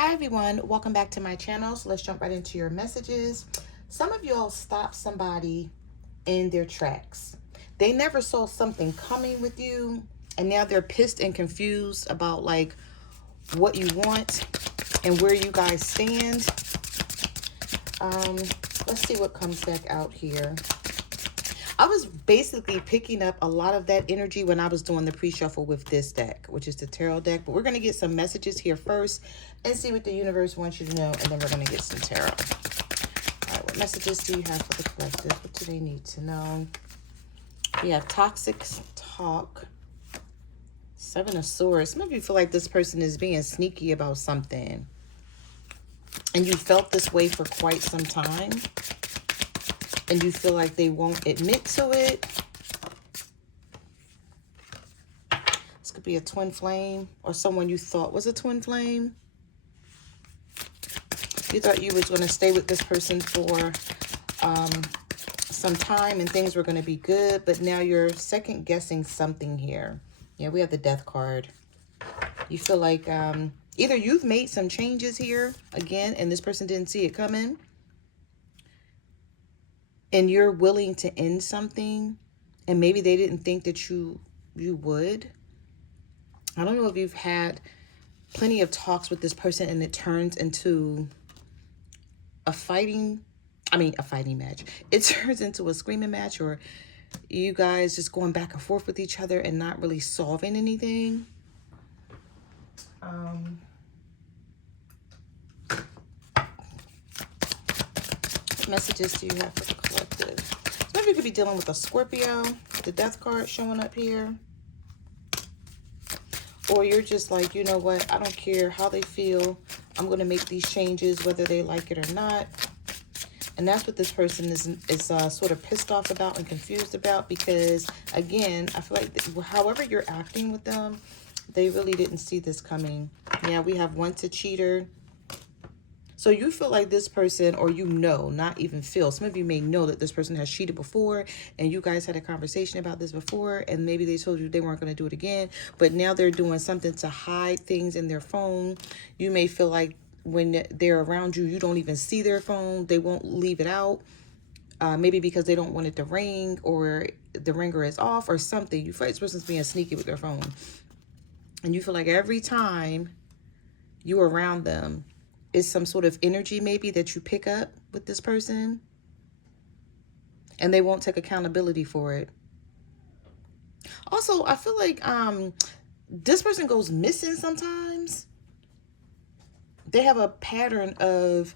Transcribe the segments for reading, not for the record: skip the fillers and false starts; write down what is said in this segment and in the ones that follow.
Hi everyone, welcome back to my channel. So let's jump right into your messages. Some of y'all stopped somebody in their tracks. They never saw something coming with you, and now they're pissed and confused about like what you want and where you guys stand. Let's see what comes back out here. I was basically picking up a lot of that energy when I was doing the pre-shuffle with this deck, which is the tarot deck. But we're going to get some messages here first and see what the universe wants you to know. And then we're going to get some tarot. All right, what messages do you have for the collective? What do they need to know? We have toxic talk. Seven of Swords. Some of you feel like this person is being sneaky about something. And you felt this way for quite some time. And you feel like they won't admit to it. This could be a twin flame or someone you thought was a twin flame. You thought you was going to stay with this person for some time and things were going to be good, but now you're second guessing something here. Yeah, we have the Death card. You feel like either you've made some changes here again and this person didn't see it coming, and you're willing to end something, and maybe they didn't think that you would. I don't know if you've had plenty of talks with this person and it turns into a fighting match. It turns into a screaming match, or you guys just going back and forth with each other and not really solving anything. What messages do you have for the collective? Some of you could be dealing with a Scorpio, the Death card showing up here. Or you're just like, you know what, I don't care how they feel. I'm going to make these changes whether they like it or not. And that's what this person is sort of pissed off about and confused about, because, again, I feel like however you're acting with them, they really didn't see this coming. Yeah, we have once a cheater. So you feel like this person, or not even feel. Some of you may know that this person has cheated before and you guys had a conversation about this before, and maybe they told you they weren't going to do it again, but now they're doing something to hide things in their phone. You may feel like when they're around you, you don't even see their phone. They won't leave it out. Maybe because they don't want it to ring, or the ringer is off or something. You feel like this person's being sneaky with their phone. And you feel like every time you're around them, is some sort of energy maybe that you pick up with this person, and they won't take accountability for it. Also, I feel like this person goes missing sometimes. They have a pattern of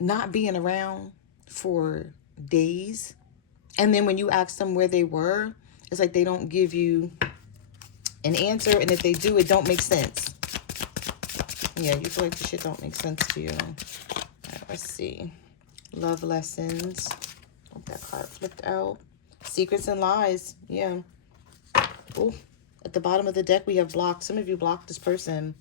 not being around for days, and then when you ask them where they were, it's like they don't give you an answer, and if they do, it don't make sense. Yeah, you feel like the shit don't make sense to you. All right, let's see. Love lessons. Hope that card flipped out. Secrets and lies. Yeah. Oh, at the bottom of the deck, we have blocked. Some of you blocked this person.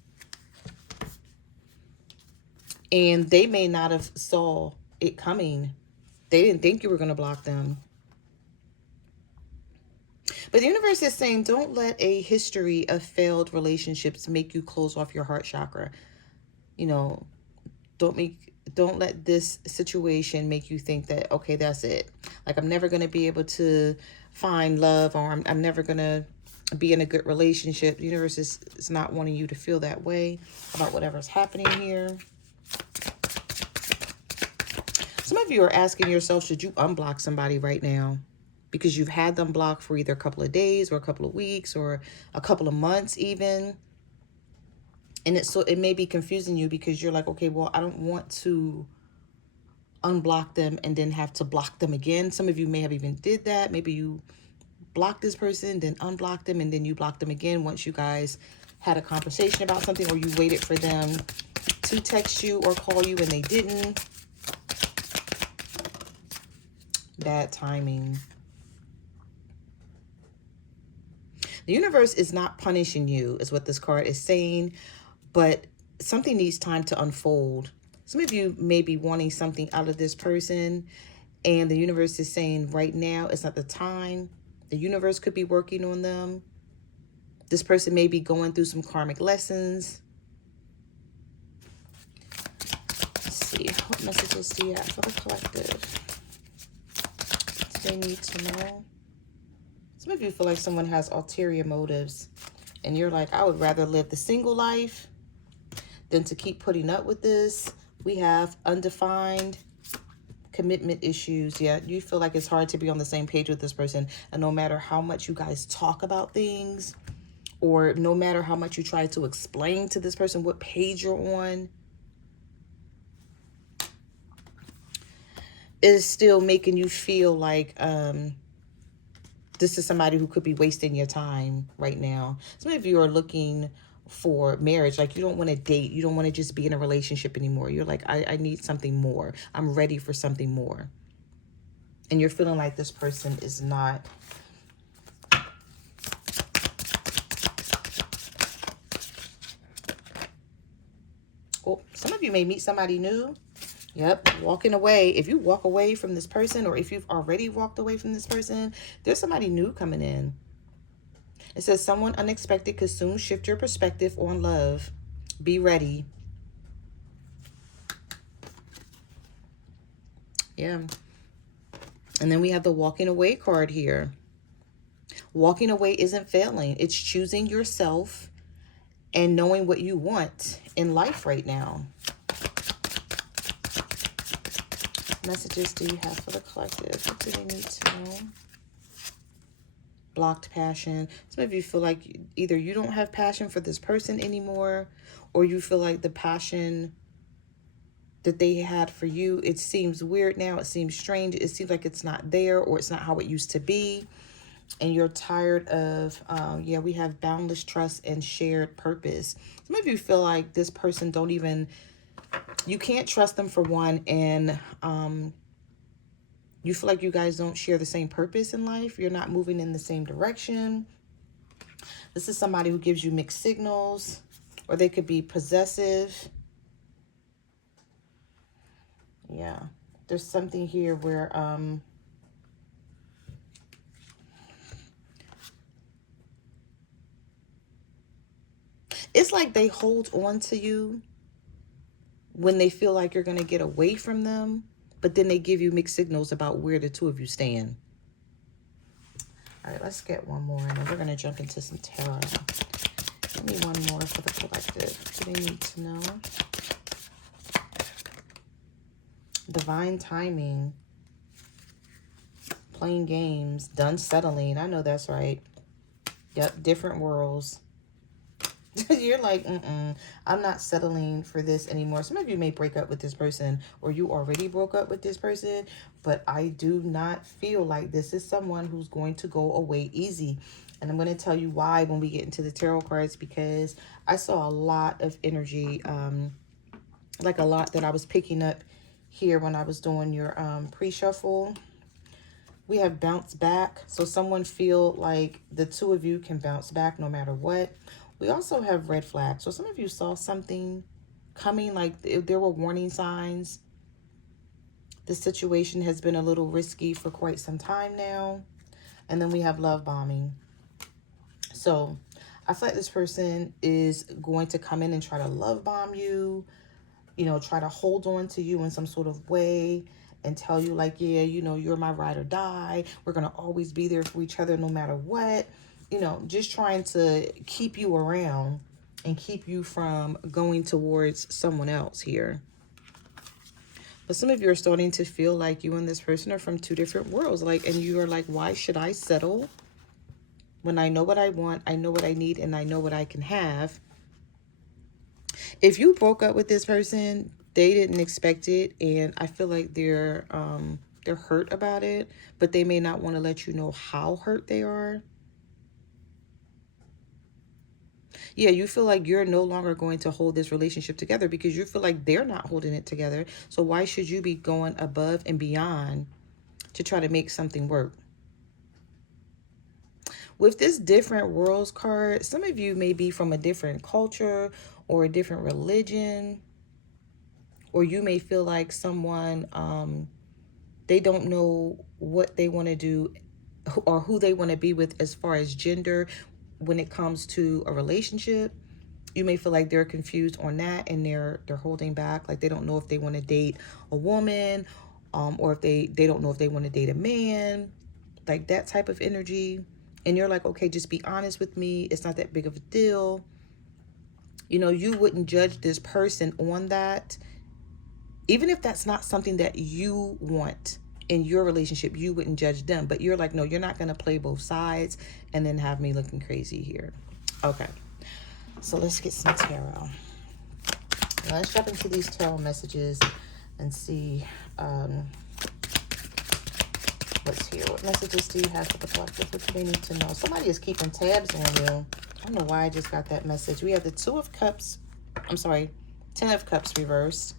And they may not have saw it coming. They didn't think you were going to block them. But the universe is saying, don't let a history of failed relationships make you close off your heart chakra. You know, don't let this situation make you think that, okay, that's it. Like, I'm never going to be able to find love, or I'm never going to be in a good relationship. The universe is not wanting you to feel that way about whatever's happening here. Some of you are asking yourself, should you unblock somebody right now? Because you've had them blocked for either a couple of days or a couple of weeks or a couple of months even. And it may be confusing you because you're like, okay, well, I don't want to unblock them and then have to block them again. Some of you may have even did that. Maybe you blocked this person, then unblocked them, and then you blocked them again once you guys had a conversation about something, or you waited for them to text you or call you and they didn't. Bad timing. The universe is not punishing you, is what this card is saying, but something needs time to unfold. Some of you may be wanting something out of this person, and the universe is saying right now is not the time. The universe could be working on them. This person may be going through some karmic lessons. What messages do you have for the collective? Do they need to know? Some of you feel like someone has ulterior motives. And you're like, I would rather live the single life than to keep putting up with this. We have undefined commitment issues. Yeah, you feel like it's hard to be on the same page with this person. And no matter how much you guys talk about things, or no matter how much you try to explain to this person what page you're on, it's still making you feel like this is somebody who could be wasting your time right now. Some of you are looking for marriage. Like, you don't want to date. You don't want to just be in a relationship anymore. You're like, I need something more. I'm ready for something more. And you're feeling like this person is not. Oh, some of you may meet somebody new. Yep, walking away. If you walk away from this person, or if you've already walked away from this person, there's somebody new coming in. It says someone unexpected could soon shift your perspective on love. Be ready. Yeah. And then we have the walking away card here. Walking away isn't failing. It's choosing yourself and knowing what you want in life right now. Messages do you have for the collective? What do they need to know? Blocked passion. Some of you feel like either you don't have passion for this person anymore, or you feel like the passion that they had for you, it seems weird now. It seems strange. It seems like it's not there, or it's not how it used to be. And you're tired of, yeah, we have boundless trust and shared purpose. Some of you feel like this person don't even, you can't trust them for one, and you feel like you guys don't share the same purpose in life. You're not moving in the same direction. This is somebody who gives you mixed signals, or they could be possessive. Yeah, there's something here where it's like they hold on to you when they feel like you're going to get away from them, but then they give you mixed signals about where the two of you stand. All right, let's get one more, and then we're going to jump into some tarot. Give me one more for the collective. What do they need to know? Divine timing. Playing games. Done settling. I know that's right. Yep, different worlds. You're like, I'm not settling for this anymore. Some of you may break up with this person, or you already broke up with this person, but I do not feel like this is someone who's going to go away easy. And I'm going to tell you why when we get into the tarot cards, because I saw a lot of energy, like a lot that I was picking up here when I was doing your pre-shuffle. We have bounce back. So someone feel like the two of you can bounce back no matter what. We also have red flags. So some of you saw something coming, like there were warning signs. The situation has been a little risky for quite some time now. And then we have love bombing. So I feel like this person is going to come in and try to love bomb you, you know, try to hold on to you in some sort of way and tell you like, yeah, you know, you're my ride or die. We're going to always be there for each other no matter what. You know, just trying to keep you around and keep you from going towards someone else here. But some of you are starting to feel like you and this person are from two different worlds. Like, and you are like, why should I settle when I know what I want, I know what I need, and I know what I can have? If you broke up with this person, they didn't expect it, and I feel like they're hurt about it, but they may not want to let you know how hurt they are. Yeah, you feel like you're no longer going to hold this relationship together because you feel like they're not holding it together. So why should you be going above and beyond to try to make something work? With this different worlds card, some of you may be from a different culture or a different religion, or you may feel like someone, they don't know what they want to do or who they want to be with as far as gender when it comes to a relationship. You may feel like they're confused on that, and they're holding back, like they don't know if they want to date a woman, or if they don't know if they want to date a man, like that type of energy. And you're like, okay, just be honest with me. It's not that big of a deal. You know, you wouldn't judge this person on that. Even if that's not something that you want in your relationship, you wouldn't judge them. But you're like, no, you're not going to play both sides and then have me looking crazy here. Okay. So let's get some tarot. Now let's jump into these tarot messages and see what's here. What messages do you have for the collective? What do they need to know? Somebody is keeping tabs on you. I don't know why I just got that message. We have the 2 of Cups. I'm sorry, 10 of Cups reversed.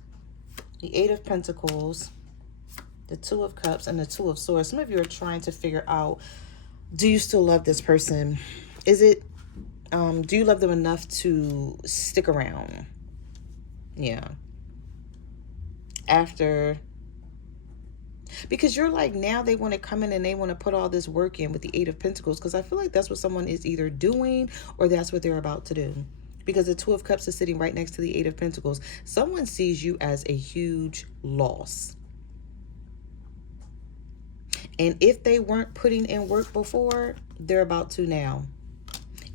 The 8 of Pentacles. The 2 of Cups and the 2 of Swords. Some of you are trying to figure out, do you still love this person? Is it, do you love them enough to stick around? Yeah. After, because you're like, now they want to come in and they want to put all this work in with the 8 of Pentacles, because I feel like that's what someone is either doing or that's what they're about to do. Because the 2 of Cups is sitting right next to the 8 of Pentacles. Someone sees you as a huge loss. And if they weren't putting in work before, they're about to now.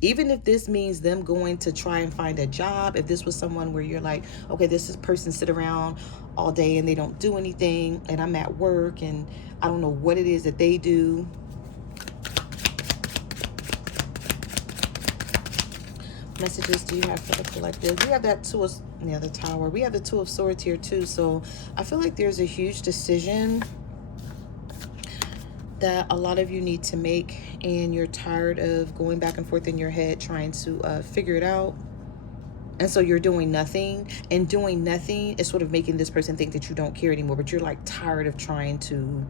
Even if this means them going to try and find a job, if this was someone where you're like, okay, this person sit around all day and they don't do anything, and I'm at work and I don't know what it is that they do. Messages do you have for the collective? We have that 2 of, yeah, the Tower. We have the 2 of Swords here too. So I feel like there's a huge decision that a lot of you need to make, and you're tired of going back and forth in your head trying to figure it out. And so you're doing nothing, and doing nothing is sort of making this person think that you don't care anymore, but you're like tired of trying to,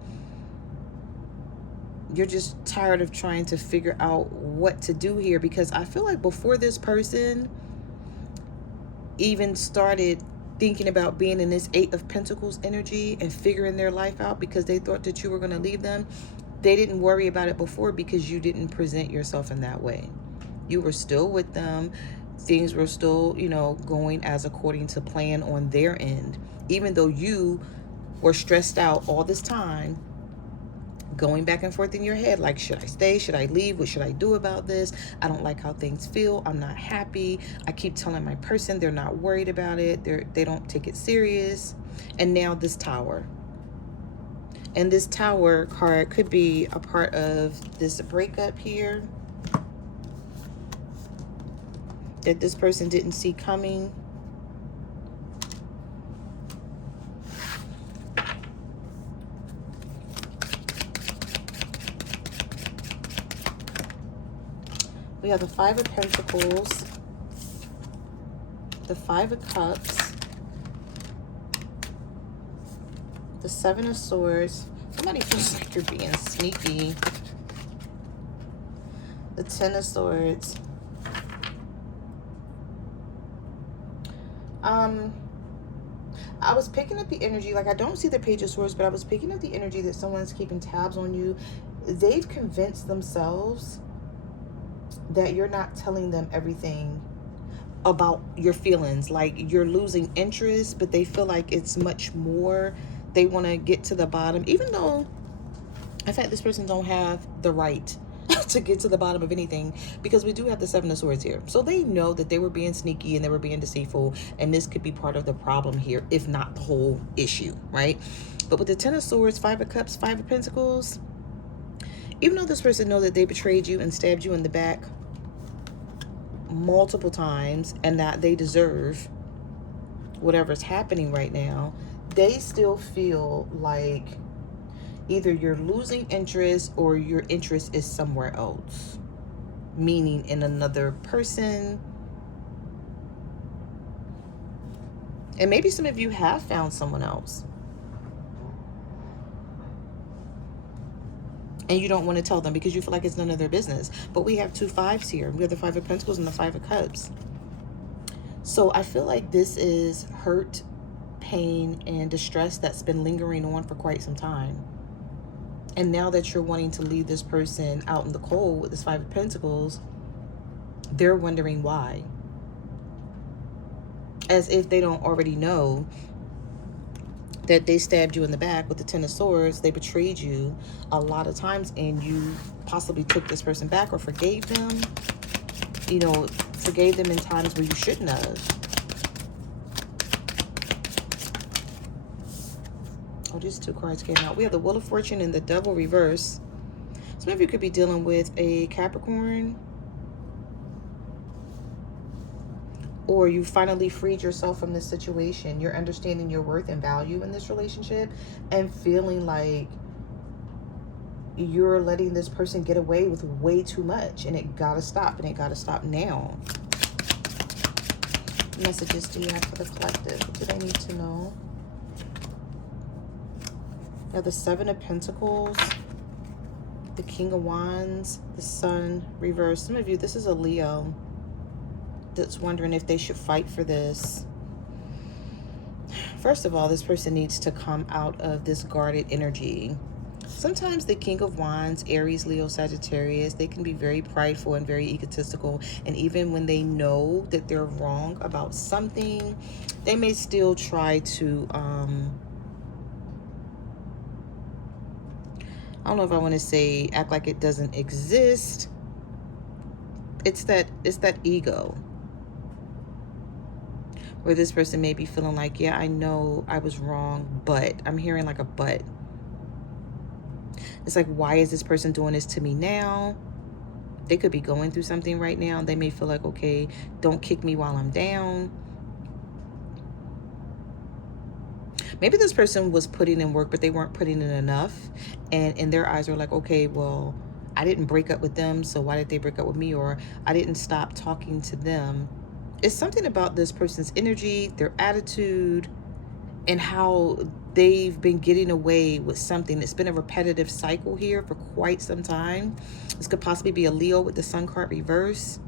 you're just tired of trying to figure out what to do here. Because I feel like before this person even started thinking about being in this 8 of Pentacles energy and figuring their life out because they thought that you were going to leave them, they didn't worry about it before because you didn't present yourself in that way. You were still with them. Things were still, you know, going as according to plan on their end. Even though you were stressed out all this time, going back and forth in your head, like, should I stay? Should I leave? What should I do about this? I don't like how things feel. I'm not happy. I keep telling my person they're not worried about it. They don't take it serious. And now this Tower. And this Tower card could be a part of this breakup here that this person didn't see coming. We have the 5 of Pentacles, the 5 of Cups, the 7 of Swords. Somebody feels like you're being sneaky. The 10 of Swords. I was picking up the energy, like I don't see the Page of Swords, but I was picking up the energy that someone's keeping tabs on you. They've convinced themselves that you're not telling them everything about your feelings. Like you're losing interest, but they feel like it's much more. They want to get to the bottom, even though in fact this person don't have the right to get to the bottom of anything, because we do have the 7 of Swords here. So they know that they were being sneaky and they were being deceitful, and this could be part of the problem here, if not the whole issue, right? But with the 10 of Swords, 5 of Cups, 5 of Pentacles, even though this person know that they betrayed you and stabbed you in the back multiple times and that they deserve whatever's happening right now, they still feel like either you're losing interest or your interest is somewhere else, meaning in another person. And maybe some of you have found someone else and you don't want to tell them because you feel like it's none of their business. But we have 2 5s here. We have the 5 of Pentacles and the 5 of Cups. So I feel like this is hurt, pain, and distress that's been lingering on for quite some time. And now that you're wanting to leave this person out in the cold with this 5 of Pentacles, they're wondering why. as if they don't already know that they stabbed you in the back with the Ten of Swords. They betrayed you a lot of times, and you possibly took this person back or forgave them. You know, forgave them in times where you shouldn't have. Oh, these two cards came out. We have the Wheel of Fortune and the Devil reverse. Some of you could be dealing with a Capricorn, or you finally freed yourself from this situation. You're understanding your worth and value in this relationship and feeling like you're letting this person get away with way too much, and it gotta stop, and it gotta stop now. What messages do you have for the collective? What do they need to know? Now the Seven of Pentacles, the King of Wands, the Sun reversed. Some of you, this is a Leo that's wondering if they should fight for this. First of all, this person needs to come out of this guarded energy. Sometimes the King of Wands, Aries, Leo, Sagittarius, they can be very prideful and very egotistical. And even when they know that they're wrong about something, they may still try to, I don't know if I want to say act like it doesn't exist. It's that ego, where this person may be feeling like, yeah, I know I was wrong, but I'm hearing like a but. It's like, why is this person doing this to me now? They could be going through something right now. They may feel like, okay, don't kick me while I'm down. Maybe this person was putting in work, but they weren't putting in enough. And in their eyes are like, okay, well, I didn't break up with them, so why did they break up with me? Or I didn't stop talking to them. It's something about this person's energy, their attitude, and how they've been getting away with something. It's been a repetitive cycle here for quite some time. This could possibly be a Leo with the Sun card reverse.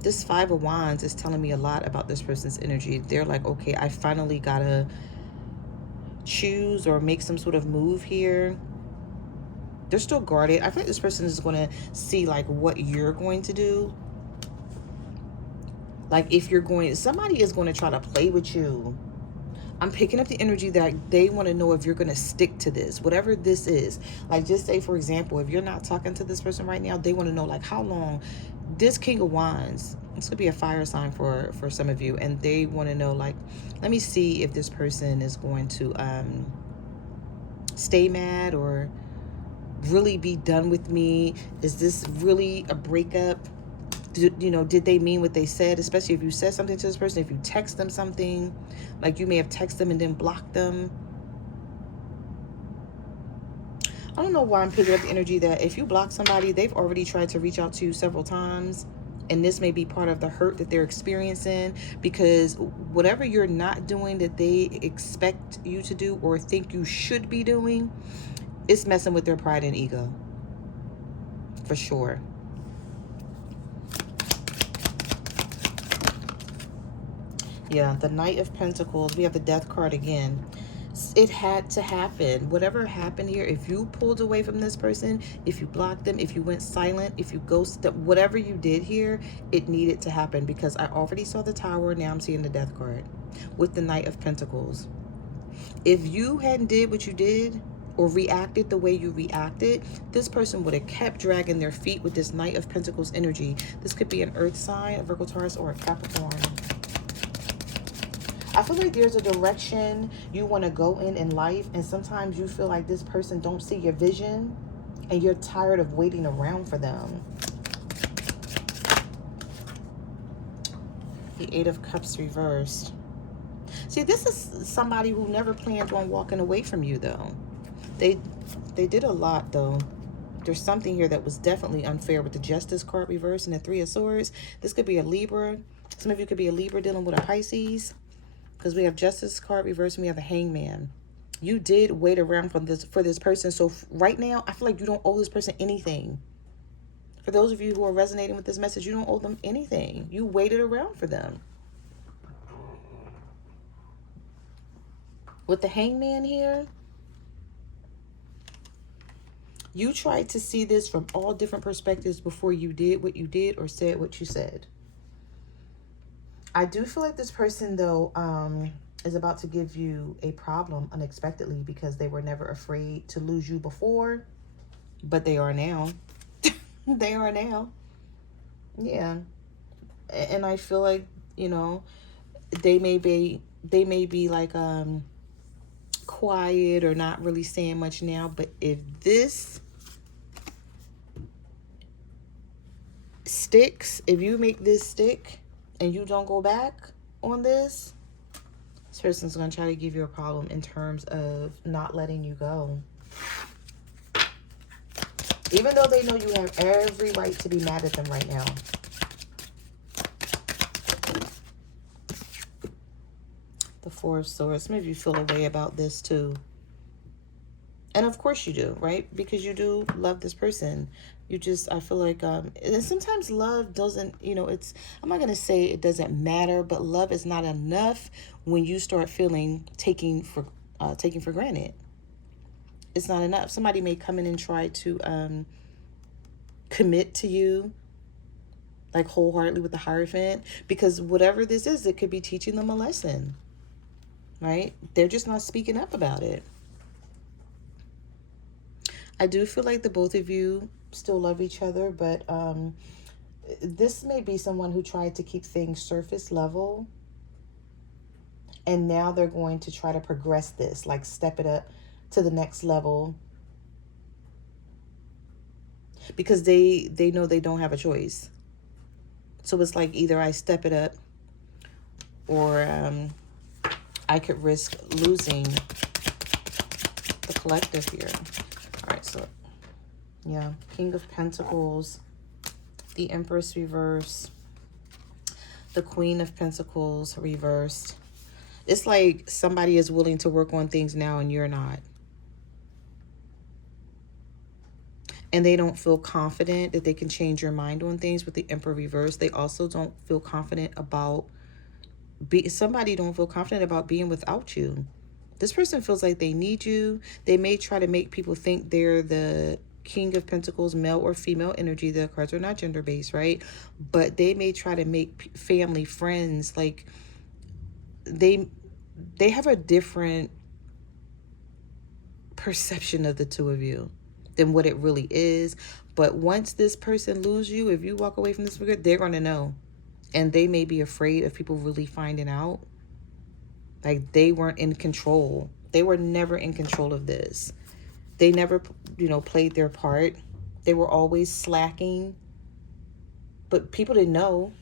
This Five of Wands is telling me a lot about this person's energy. They're like, okay, I finally gotta choose or make some sort of move here. They're still guarded. I feel like this person is going to see like what you're going to do. Like if you're going, somebody is going to try to play with you. I'm picking up the energy that they want to know if you're going to stick to this, whatever this is. Like just say, for example, if you're not talking to this person right now, they want to know like how long. This King of Wands, this could be a fire sign for some of you, and they want to know like, let me see if this person is going to stay mad or really be done with me. Is this really a breakup? You know, did they mean what they said? Especially if you said something to this person, if you text them something, like you may have texted them and then blocked them. I don't know why I'm picking up the energy that if you block somebody, they've already tried to reach out to you several times. And this may be part of the hurt that they're experiencing, because whatever you're not doing that they expect you to do or think you should be doing, it's messing with their pride and ego. For sure. Yeah, the Knight of Pentacles. We have the Death card again. It had to happen. Whatever happened here, if you pulled away from this person, if you blocked them, if you went silent, if you ghosted, whatever you did here, it needed to happen, because I already saw the Tower. Now I'm seeing the Death card with the Knight of Pentacles. If you hadn't did what you did or reacted the way you reacted, this person would have kept dragging their feet with this Knight of Pentacles energy. This could be an Earth sign, a Virgo, Taurus, or a Capricorn. I feel like there's a direction you want to go in life, and sometimes you feel like this person don't see your vision and you're tired of waiting around for them. The Eight of Cups reversed. See, this is somebody who never planned on walking away from you, though. They did a lot, though. There's something here that was definitely unfair with the Justice card reversed and the Three of Swords. This could be a Libra. Some of you could be a Libra dealing with a Pisces, because we have Justice card reversed and we have a Hangman. You did wait around for this person. So right now, I feel like you don't owe this person anything. For those of you who are resonating with this message, you don't owe them anything. You waited around for them. With the Hangman here, You tried to see this from all different perspectives before you did what you did or said what you said. I do feel like this person, though, is about to give you a problem unexpectedly because they were never afraid to lose you before, but they are now. They are now. Yeah. And I feel like, you know, they may be like quiet or not really saying much now, but if this sticks, if you make this stick and you don't go back on this person's going to try to give you a problem in terms of not letting you go. Even though they know you have every right to be mad at them right now. The Four of Swords. Maybe you feel a way about this too. And of course you do, right? Because you do love this person. You just, I feel like, and sometimes love doesn't, you know, it's, I'm not going to say it doesn't matter, but love is not enough when you start feeling taken for granted. It's not enough. Somebody may come in and try to commit to you, like wholeheartedly with the Hierophant, because whatever this is, it could be teaching them a lesson, right? They're just not speaking up about it. I do feel like the both of you still love each other, but this may be someone who tried to keep things surface level, and now they're going to try to progress this, like step it up to the next level, because they know they don't have a choice. So it's like either I step it up or I could risk losing the collective here. All right, so yeah, King of Pentacles, the Empress reverse, the Queen of Pentacles reversed. It's like somebody is willing to work on things now and you're not. And they don't feel confident that they can change your mind on things with the Emperor reverse. They also don't feel confident about somebody don't feel confident about being without you. This person feels like they need you. They may try to make people think they're the King of Pentacles, male or female energy. The cards are not gender-based, right? But they may try to make family, friends, like they have a different perception of the two of you than what it really is. But once this person loses you, if you walk away from this figure, they're going to know. And they may be afraid of people really finding out. Like they weren't in control. They were never in control of this. They never, you know, played their part. They were always slacking. But people didn't know.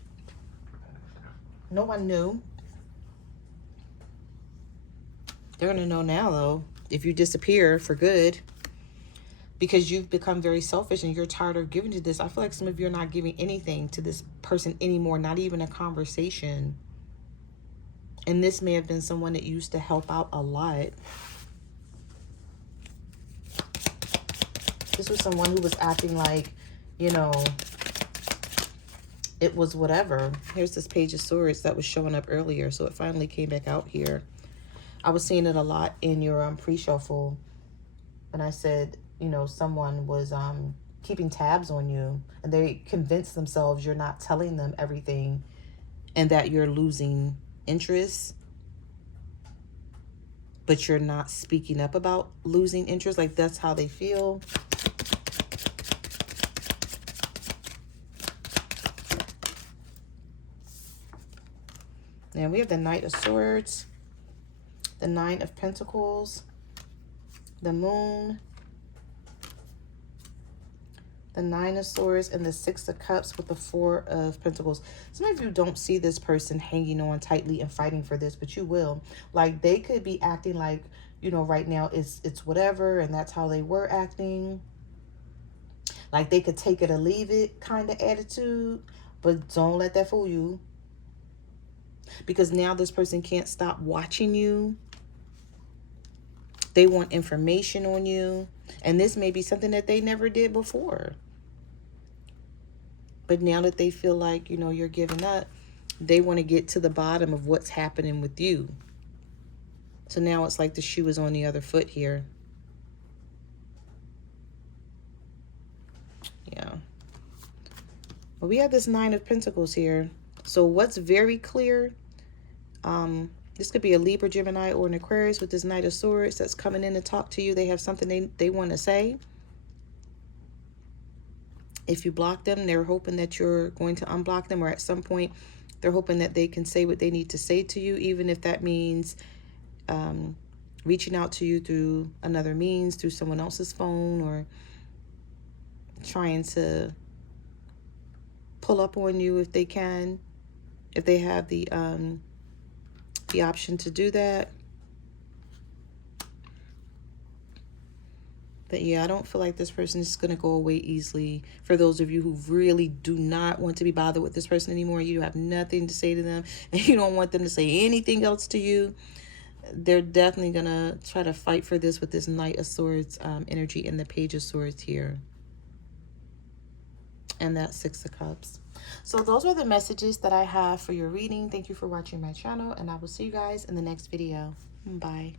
No one knew. They're going to know now, though, if you disappear for good. Because you've become very selfish and you're tired of giving to this. I feel like some of you are not giving anything to this person anymore, not even a conversation. And this may have been someone that used to help out a lot. This was someone who was acting like, you know, it was whatever. Here's this Page of Swords that was showing up earlier. So it finally came back out here. I was seeing it a lot in your pre-shuffle. And I said, you know, someone was keeping tabs on you. And they convinced themselves you're not telling them everything. And that you're losing interest. But you're not speaking up about losing interest. Like that's how they feel. Now we have the Knight of Swords, the Nine of Pentacles, the Moon, the Nine of Swords, and the Six of Cups with the Four of Pentacles. Some of you don't see this person hanging on tightly and fighting for this, but you will. Like they could be acting like, you know, right now it's whatever, and that's how they were acting. Like they could take it or leave it kind of attitude, but don't let that fool you. Because now this person can't stop watching you. They want information on you. And this may be something that they never did before. But now that they feel like, you know, you're giving up, they want to get to the bottom of what's happening with you. So now it's like the shoe is on the other foot here. But we have this Nine of Pentacles here. So what's very clear, this could be a Libra, Gemini, or an Aquarius with this Knight of Swords that's coming in to talk to you. They have something they want to say. If you block them, they're hoping that you're going to unblock them, or at some point they're hoping that they can say what they need to say to you, even if that means reaching out to you through another means, through someone else's phone, or trying to pull up on you if they can, if they have the option to do that. But yeah, I don't feel like this person is going to go away easily. For those of you who really do not want to be bothered with this person anymore, you have nothing to say to them, and you don't want them to say anything else to you, they're definitely going to try to fight for this with this Knight of Swords energy and the Page of Swords here. And that Six of Cups. So those are the messages that I have for your reading. Thank you for watching my channel, and I will see you guys in the next video. Bye.